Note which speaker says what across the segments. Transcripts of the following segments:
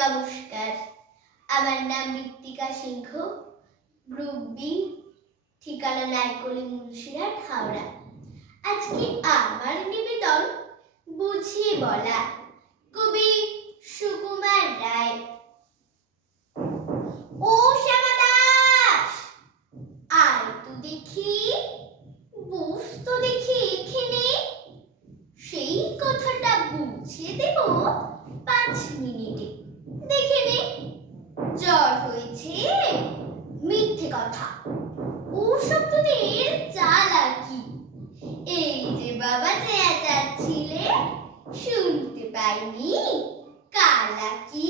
Speaker 1: নমস্কার। আমার নাম মৃত্তিকা সিংহ গ্রুপ বি ঠিকানা নাইকলি মুন্সিরহাট, হাওড়া। আজকে আমার নিবেদন, বুঝিয়ে বলা। কবি সুকুমার রায় ও শ্যামা দাস আয় তো দেখি বস তো দেখি এখানে সেই কথাটা বুঝিয়ে দেব পাঁচ মিনিটে দেখে নে জ্বর হয়েছে মিথ্যে কথা। ও শব্দদের চালাকি এই যে বাবা চেঁচাচ্ছিলে, শুনতে পাইনি? কালা কি?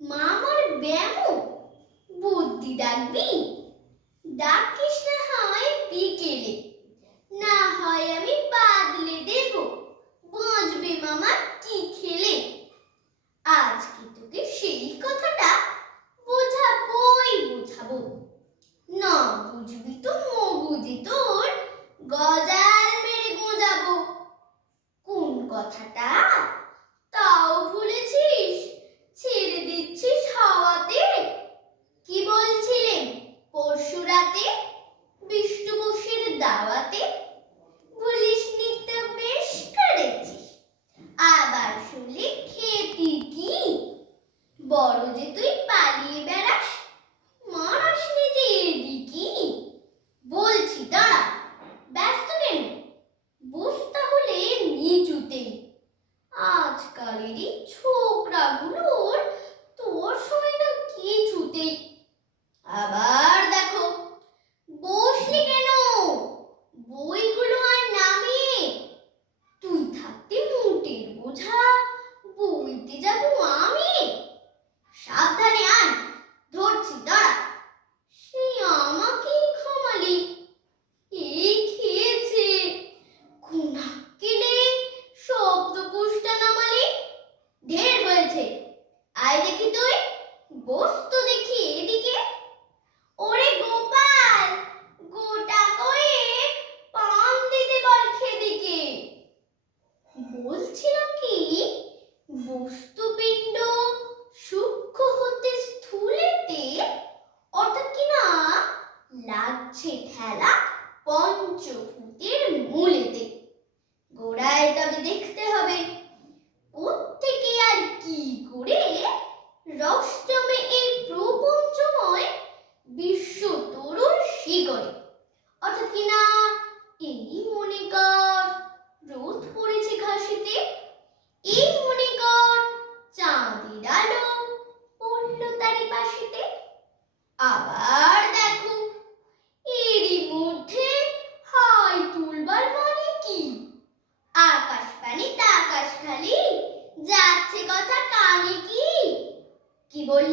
Speaker 1: মামার ব্যামো বুদ্ধি ডাকবি? ডাকিস না হয় বিকেলে। না হয় আমি বাদলে দেব বাঁচবে মামা কি খেলে আজকে তোকে সেই কথাটা বোঝাবই বোঝাবো না বুঝবি তো মগুজি তোর গজাল মেরে গোঁজাবো। কোন কথাটা? তাও ভুলেছিস আয় দেখি তুই। বস তো দেখি এদিকে। ওরে গোপাল, গোটা কয়ে পান দিতে বল খেদিকে। বলছিলাম কি, বস্তুপিণ্ড সূক্ষ্ম হতে স্থূলেতে অর্থাৎ কি না, লাগছে ঠেলা পঞ্চভূতের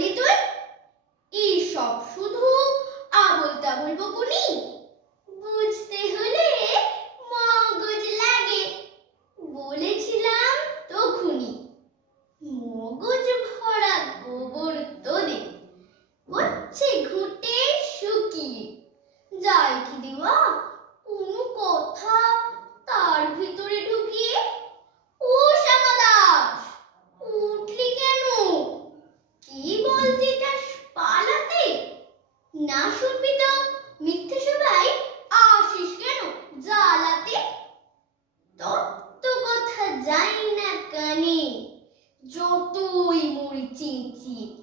Speaker 1: কি বললি তুই এই সব শুধু আবল তাবল বকুনি? বুঝতে হলে না শুনবি তো? মিথ্যে সবাই আসিস কেন? জ্বালাতে? তত্ত্ব কথা যাই না কানে। যতই মুড়ি চিনচিয়ে